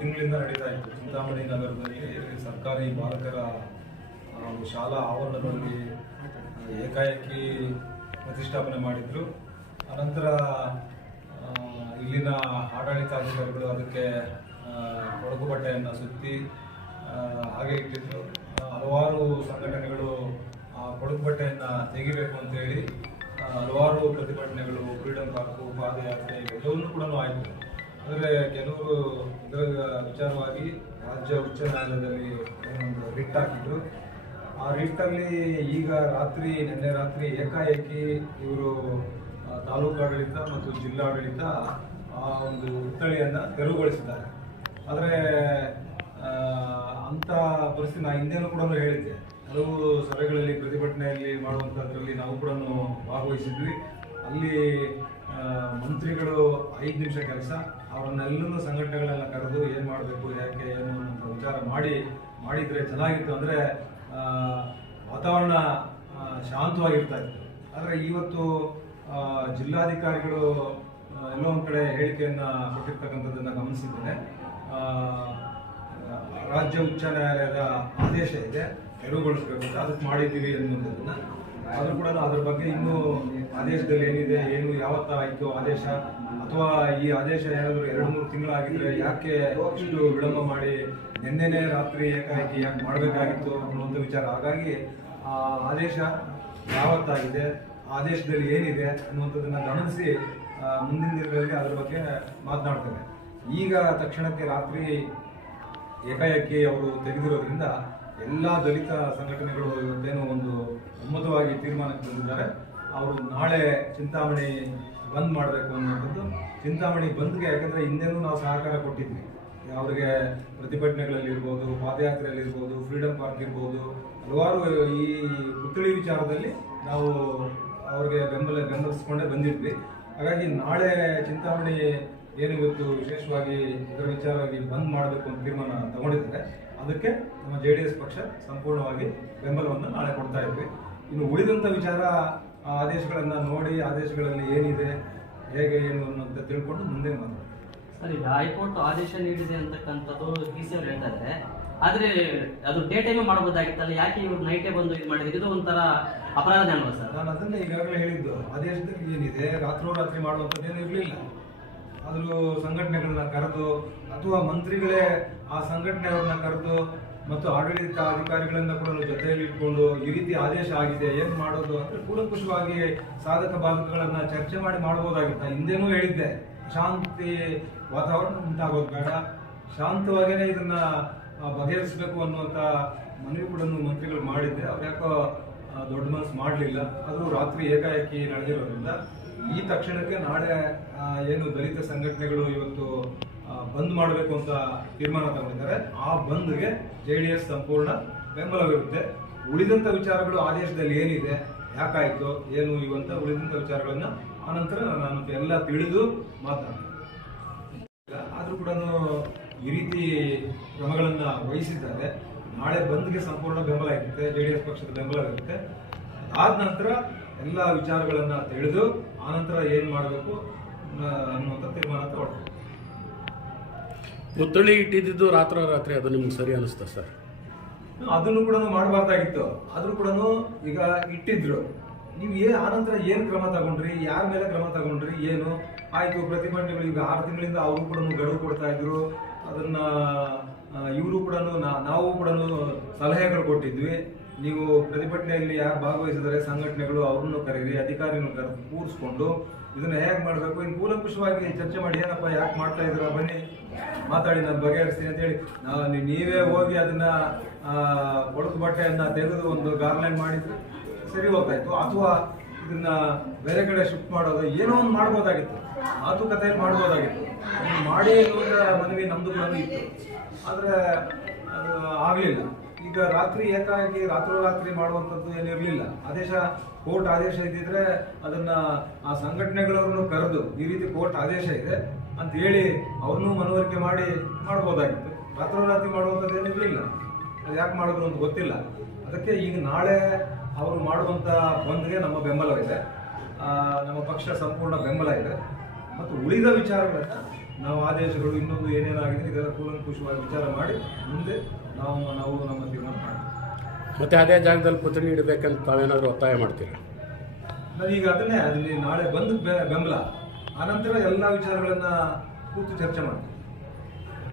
ತಿಂಗಳಿಂದ ನಡೀತಾ ಇತ್ತು. ಚಿಂತಾಮಣಿ ನಗರದಲ್ಲಿ ಸರ್ಕಾರಿ ಬಾಲಕರ ಶಾಲಾ ಆವರಣದಲ್ಲಿ ಏಕಾಏಕಿ ಪ್ರತಿಷ್ಠಾಪನೆ ಮಾಡಿದ್ರು. ಅನಂತರ ಇಲ್ಲಿನ ಆಡಳಿತಾಧಿಕಾರಿಗಳು ಅದಕ್ಕೆ ಕೊಡಗು ಬಟ್ಟೆಯನ್ನು ಸುತ್ತಿ ಹಾಗೆ ಇಟ್ಟಿದ್ರು. ಹಲವಾರು ಸಂಘಟನೆಗಳು ಕೊಡಗು ಬಟ್ಟೆಯನ್ನು ತೆಗಿಬೇಕು ಅಂತೇಳಿ ಹಲವಾರು ಪ್ರತಿಭಟನೆಗಳು, ಫ್ರೀಡಂ ಪಾರ್ಕು, ಪಾದಯಾತ್ರೆ ಇವೆಲ್ಲವನ್ನೂ ಕೂಡ ಆಯಿತು. ಆದರೆ ಕೆಲವರು ಇದರ ವಿಚಾರವಾಗಿ ರಾಜ್ಯ ಉಚ್ಚ ನ್ಯಾಯಾಲಯದಲ್ಲಿ ಒಂದು ರಿಟ್ ಹಾಕಿದ್ರು. ಆ ರಿಟ್ಟಲ್ಲಿ ಈಗ ನಿನ್ನೆ ರಾತ್ರಿ ಏಕಾಏಕಿ ಇವರು ತಾಲೂಕಾಡಳಿತ ಮತ್ತು ಜಿಲ್ಲಾಡಳಿತ ಆ ಒಂದು ಹುತ್ತಳಿಯನ್ನು ತೆರವುಗೊಳಿಸಿದ್ದಾರೆ. ಆದರೆ ಅಂಥ ಪರಿಸ್ಥಿತಿ ನಾನು ಹಿಂದೆನೂ ಕೂಡ ಹೇಳಿದ್ದೆ. ಹಲವು ಸಭೆಗಳಲ್ಲಿ ಪ್ರತಿಭಟನೆಯಲ್ಲಿ ಮಾಡುವಂಥದ್ರಲ್ಲಿ ನಾವು ಕೂಡ ಭಾಗವಹಿಸಿದ್ವಿ. ಅಲ್ಲಿ ಮಂತ್ರಿಗಳು 5 ನಿಮಿಷ ಕೆಲಸ, ಅವರನ್ನೆಲ್ಲೂ ಸಂಘಟನೆಗಳೆಲ್ಲ ಕರೆದು ಏನು ಮಾಡಬೇಕು, ಯಾಕೆ ಏನು ಅಂತ ವಿಚಾರ ಮಾಡಿದರೆ ಚೆನ್ನಾಗಿತ್ತು. ಅಂದರೆ ವಾತಾವರಣ ಶಾಂತವಾಗಿರ್ತಾ ಇತ್ತು. ಆದರೆ ಇವತ್ತು ಜಿಲ್ಲಾಧಿಕಾರಿಗಳು ಎಲ್ಲೋ ಒಂದು ಕಡೆ ಹೇಳಿಕೆಯನ್ನು ಕೊಟ್ಟಿರ್ತಕ್ಕಂಥದ್ದನ್ನು ಗಮನಿಸಿದ್ದೇನೆ. ರಾಜ್ಯ ಉಚ್ಚ ನ್ಯಾಯಾಲಯದ ಆದೇಶ ಇದೆ, ತೆರವುಗೊಳಿಸಬೇಕು ಅಂತ, ಅದಕ್ಕೆ ಮಾಡಿದ್ದೀವಿ ಅನ್ನೋದನ್ನು. ಆದರೂ ಕೂಡ ಅದ್ರ ಬಗ್ಗೆ ಇನ್ನೂ ಆದೇಶದಲ್ಲಿ ಏನಿದೆ, ಏನು ಯಾವತ್ತಾಯಿತು ಆದೇಶ, ಅಥವಾ ಈ ಆದೇಶ ಏನಾದರೂ 2-3 ತಿಂಗಳಾಗಿದ್ದರೆ ಯಾಕೆ ಇಷ್ಟು ವಿಳಂಬ ಮಾಡಿ ನಿನ್ನೆನೇ ರಾತ್ರಿ ಏಕಾಏಕಿ ಯಾಕೆ ಮಾಡಬೇಕಾಗಿತ್ತು ಅನ್ನುವಂಥ ವಿಚಾರ. ಹಾಗಾಗಿ ಆ ಆದೇಶ ಯಾವತ್ತಾಗಿದೆ, ಆದೇಶದಲ್ಲಿ ಏನಿದೆ ಅನ್ನುವಂಥದ್ದನ್ನು ಗಮನಿಸಿ ಮುಂದಿನ ದಿನಗಳಲ್ಲಿ ಅದರ ಬಗ್ಗೆ ಮಾತನಾಡ್ತೇನೆ. ಈಗ ತಕ್ಷಣಕ್ಕೆ ರಾತ್ರಿ ಏಕಾಏಕಿ ಅವರು ತೆಗೆದಿರೋದ್ರಿಂದ ಎಲ್ಲ ದಲಿತ ಸಂಘಟನೆಗಳು ಇವತ್ತೇನೋ ಒಂದು ಒಮ್ಮತವಾಗಿ ತೀರ್ಮಾನಕ್ಕೆ ಬಂದಿದ್ದಾರೆ. ಅವರು ನಾಳೆ ಚಿಂತಾಮಣಿ ಬಂದ್ ಮಾಡಬೇಕು ಅನ್ನೋದು. ಚಿಂತಾಮಣಿ ಬಂದ್ಗೆ ಯಾಕಂದರೆ ಹಿಂದೆನೂ ನಾವು ಸಹಕಾರ ಕೊಟ್ಟಿದ್ವಿ. ಅವರಿಗೆ ಪ್ರತಿಭಟನೆಗಳಲ್ಲಿರ್ಬೋದು, ಪಾದಯಾತ್ರೆಯಲ್ಲಿರ್ಬೋದು, ಫ್ರೀಡಂ ಪಾರ್ಕ್ ಇರ್ಬೋದು, ಹಲವಾರು ಈ ಪುತ್ಥಳಿ ವಿಚಾರದಲ್ಲಿ ನಾವು ಅವ್ರಿಗೆ ಬೆಂಬಲಿಸ್ಕೊಂಡೇ ಬಂದಿದ್ವಿ. ಹಾಗಾಗಿ ನಾಳೆ ಚಿಂತಾಮಣಿ ಏನು ಇವತ್ತು ವಿಶೇಷವಾಗಿ ಇದರ ವಿಚಾರವಾಗಿ ಬಂದ್ ಮಾಡಬೇಕು ಅಂತ ತೀರ್ಮಾನ ತಗೊಂಡಿದ್ದಾರೆ. ಅದಕ್ಕೆ ನಮ್ಮ JDS ಪಕ್ಷ ಸಂಪೂರ್ಣವಾಗಿ ಬೆಂಬಲವನ್ನು ನಾಳೆ ಕೊಡ್ತಾ ಇದ್ವಿ. ಇನ್ನು ಉಳಿದಂಥ ವಿಚಾರ ಆದೇಶಗಳನ್ನು ನೋಡಿ, ಆದೇಶಗಳಲ್ಲಿ ಏನಿದೆ, ಹೇಗೆ ಏನು ಅನ್ನೋಂತ ತಿಳ್ಕೊಂಡು ಮುಂದೆ ಮಾತಾಡ್ತೀವಿ. ಸರ್, ಈಗ ಹೈಕೋರ್ಟ್ ಆದೇಶ ನೀಡಿದೆ ಅಂತಕ್ಕಂಥದ್ದು DC ಅವರು ಹೇಳ್ತಾ ಇದ್ದಾರೆ. ಆದರೆ ಅದು ಡೇ ಟೈಮೇ ಮಾಡಬಹುದಾಗಿತ್ತಲ್ಲ, ಯಾಕೆ ಇವರು ನೈಟೇ ಬಂದು ಇದು ಮಾಡಿದ್ರು? ಇದು ಒಂಥರ ಅಪರಾಧ ಅಲ್ವಾ ಸರ್? ನಾನು ಅದನ್ನೇ ಈಗಾಗಲೇ ಹೇಳಿದ್ದು. ಆದೇಶದಲ್ಲಿ ಏನಿದೆ, ರಾತ್ರೋರಾತ್ರಿ ಮಾಡುವಂಥದ್ದೇನು ಇರಲಿಲ್ಲ. ಆದರೂ ಸಂಘಟನೆಗಳನ್ನ ಕರೆದು ಅಥವಾ ಮಂತ್ರಿಗಳೇ ಆ ಸಂಘಟನೆಯವ್ರನ್ನ ಕರೆದು ಮತ್ತು ಆಡಳಿತ ಅಧಿಕಾರಿಗಳನ್ನ ಕೂಡ ಜೊತೆಯಲ್ಲಿ ಇಟ್ಕೊಂಡು ಈ ರೀತಿ ಆದೇಶ ಆಗಿದೆ, ಏನು ಮಾಡೋದು ಅಂದರೆ ಕೂಲಂಕುಷವಾಗಿ ಸಾಧಕ ಬಾಧಕಗಳನ್ನ ಚರ್ಚೆ ಮಾಡಿ ಮಾಡಬಹುದಾಗಿತ್ತು. ಹಿಂದೆನೂ ಹೇಳಿದ್ದೆ, ಶಾಂತಿ ವಾತಾವರಣ ಉಂಟಾಗೋದು ಬೇಡ, ಶಾಂತವಾಗೇನೆ ಇದನ್ನ ಬಗೆಹರಿಸಬೇಕು ಅನ್ನುವಂಥ ಮನವಿ ಕೂಡ ಮಂತ್ರಿಗಳು ಮಾಡಿದ್ದೆ. ಅವ್ರು ಯಾಕೋ ದೊಡ್ಡ ಮನಸ್ಸು ಮಾಡಲಿಲ್ಲ. ಅದು ರಾತ್ರಿ ಏಕಾಏಕಿ ನಡೆದಿರೋದ್ರಿಂದ ಈ ತಕ್ಷಣಕ್ಕೆ ನಾಳೆ ಏನು ದಲಿತ ಸಂಘಟನೆಗಳು ಇವತ್ತು ಬಂದ್ ಮಾಡಬೇಕು ಅಂತ ತೀರ್ಮಾನ ತಗೊಂಡಿದ್ದಾರೆ. ಆ ಬಂದ್ಗೆ JDS ಸಂಪೂರ್ಣ ಬೆಂಬಲವಿರುತ್ತೆ. ಉಳಿದಂಥ ವಿಚಾರಗಳು ಆದೇಶದಲ್ಲಿ ಏನಿದೆ, ಯಾಕಾಯಿತು, ಏನು ಇವಂತ ಉಳಿದಂಥ ವಿಚಾರಗಳನ್ನ ಆನಂತರ ನಾನು ಎಲ್ಲ ತಿಳಿದು ಮಾತನಾಡ್ತೀನಿ. ಆದರೂ ಕೂಡ ಈ ರೀತಿ ಕ್ರಮಗಳನ್ನ ವಹಿಸಿದ್ದಾರೆ. ನಾಳೆ ಬಂದ್ಗೆ ಸಂಪೂರ್ಣ ಬೆಂಬಲ ಇರುತ್ತೆ, JDS ಪಕ್ಷದ ಬೆಂಬಲ ಇರುತ್ತೆ. ಅದಾದ ನಂತರ ಎಲ್ಲ ವಿಚಾರಗಳನ್ನ ತಿಳಿದು ಆನಂತರ ಏನ್ ಮಾಡಬೇಕು ಅನ್ನುವಂಥ ತೀರ್ಮಾನ ತಗೊಳ್ತೀವಿ. ಪುತ್ಥಳಿ ಇಟ್ಟಿದ್ದು ರಾತ್ರೋರಾತ್ರಿ ಅದು ನಿಮ್ಗೆ ಸರಿ ಅನಿಸ್ತಾ ಸರ್? ಅದನ್ನು ಕೂಡ ಮಾಡಬಾರ್ದಾಗಿತ್ತು. ಆದ್ರೂ ಕೂಡ ಈಗ ಇಟ್ಟಿದ್ರು. ನೀವು ಆನಂತರ ಏನು ಕ್ರಮ ತಗೊಂಡ್ರಿ, ಯಾರ ಮೇಲೆ ಕ್ರಮ ತಗೊಂಡ್ರಿ, ಏನು ಆಯ್ತು? ಪ್ರತಿಭಟನೆಗಳು ಈಗ 6 ತಿಂಗಳಿಂದ ಅವರು ಕೂಡ ಗಡುವು ಕೊಡ್ತಾ ಇದ್ರು. ಅದನ್ನ ಇವರು ಕೂಡ ನಾವು ಕೂಡ ಸಲಹೆಗಳು ಕೊಟ್ಟಿದ್ವಿ. ನೀವು ಪ್ರತಿಭಟನೆಯಲ್ಲಿ ಯಾರು ಭಾಗವಹಿಸಿದರೆ ಸಂಘಟನೆಗಳು ಅವ್ರನ್ನು ಕರೀರಿ, ಅಧಿಕಾರಿಗಳನ್ನು ಕರೆದು ಕೂರಿಸ್ಕೊಂಡು ಇದನ್ನ ಹೇಗೆ ಮಾಡಬೇಕು, ಇನ್ನು ಕೂಲಂಕುಷವಾಗಿ ಚರ್ಚೆ ಮಾಡಿ, ಏನಪ್ಪ ಯಾಕೆ ಮಾಡ್ತಾ ಇದ್ರ, ಬನ್ನಿ ಮಾತಾಡಿ, ನಾನು ಬಗೆಹರಿಸ್ತೀನಿ ಅಂತೇಳಿ ನೀವೇ ಹೋಗಿ ಅದನ್ನ ಕೊಳಕು ಬಟ್ಟೆಯನ್ನ ತೆಗೆದು ಒಂದು ಗಾರ್ಲೈನ್ ಮಾಡಿದ್ರೆ ಸರಿ ಹೋಗ್ತಾಯಿತ್ತು. ಅಥವಾ ಇದನ್ನ ಬೇರೆ ಕಡೆ ಶಿಫ್ಟ್ ಮಾಡೋದು, ಏನೋ ಒಂದು ಮಾಡ್ಬೋದಾಗಿತ್ತು, ಮಾತುಕತೆಯಲ್ಲಿ ಮಾಡ್ಬೋದಾಗಿತ್ತು. ಮಾಡಿ ಅನ್ನುವ ಮನವಿ ನಮ್ದು ಕೂಡ ಇತ್ತು. ಆದರೆ ಅದು ಆಗಲಿಲ್ಲ. ಈಗ ರಾತ್ರಿ ಏಕಾಏಕಿ ರಾತ್ರೋರಾತ್ರಿ ಮಾಡುವಂಥದ್ದು ಏನಿರಲಿಲ್ಲ. ಕೋರ್ಟ್ ಆದೇಶ ಇದ್ದಿದ್ರೆ ಅದನ್ನ ಆ ಸಂಘಟನೆಗಳವ್ರನ್ನು ಕರೆದು ಈ ರೀತಿ ಕೋರ್ಟ್ ಆದೇಶ ಇದೆ ಅಂತ ಹೇಳಿ ಅವ್ರನ್ನೂ ಮನವರಿಕೆ ಮಾಡಿ ಮಾಡ್ಬೋದಾಗಿತ್ತು. ರಾತ್ರೋರಾತ್ರಿ ಮಾಡುವಂಥದ್ದು ಏನಿರಲಿಲ್ಲ. ಅದು ಯಾಕೆ ಮಾಡಿದ್ರು ಅಂತ ಗೊತ್ತಿಲ್ಲ. ಅದಕ್ಕೆ ಈಗ ನಾಳೆ ಅವರು ಮಾಡುವಂಥ ಬಂದ್ಗೆ ನಮ್ಮ ಬೆಂಬಲವಿದೆ, ನಮ್ಮ ಪಕ್ಷ ಸಂಪೂರ್ಣ ಬೆಂಬಲ ಇದೆ. ಮತ್ತು ಉಳಿದ ವಿಚಾರಗಳನ್ನು ನಾವು ಆದೇಶಗಳು ಇನ್ನೊಂದು ಏನೇನಾಗಿದೆ ಇದೆಲ್ಲ ಕೂಲಂಕುಷವಾಗಿ ವಿಚಾರ ಮಾಡಿ ಮುಂದೆ ನಾವು ನಮ್ಮ ತೀರ್ಮಾನ ಮಾಡ್ತೀವಿ. ಮತ್ತೆ ಅದೇ ಜಾಗದಲ್ಲಿ ಪುತ್ರಿ ಇಡಬೇಕಂತ ತಾವೇನಾದರೂ ಒತ್ತಾಯ ಮಾಡ್ತೀರಾ? ನಾನೀಗ ಅದನ್ನೇ ಅಲ್ಲಿ ನಾಳೆ ಬಂದು ಬೆಂಬಲ ಆನಂತರ ಎಲ್ಲ ವಿಚಾರಗಳನ್ನ ಕೂತು ಚರ್ಚೆ ಮಾಡ್ತೀವಿ.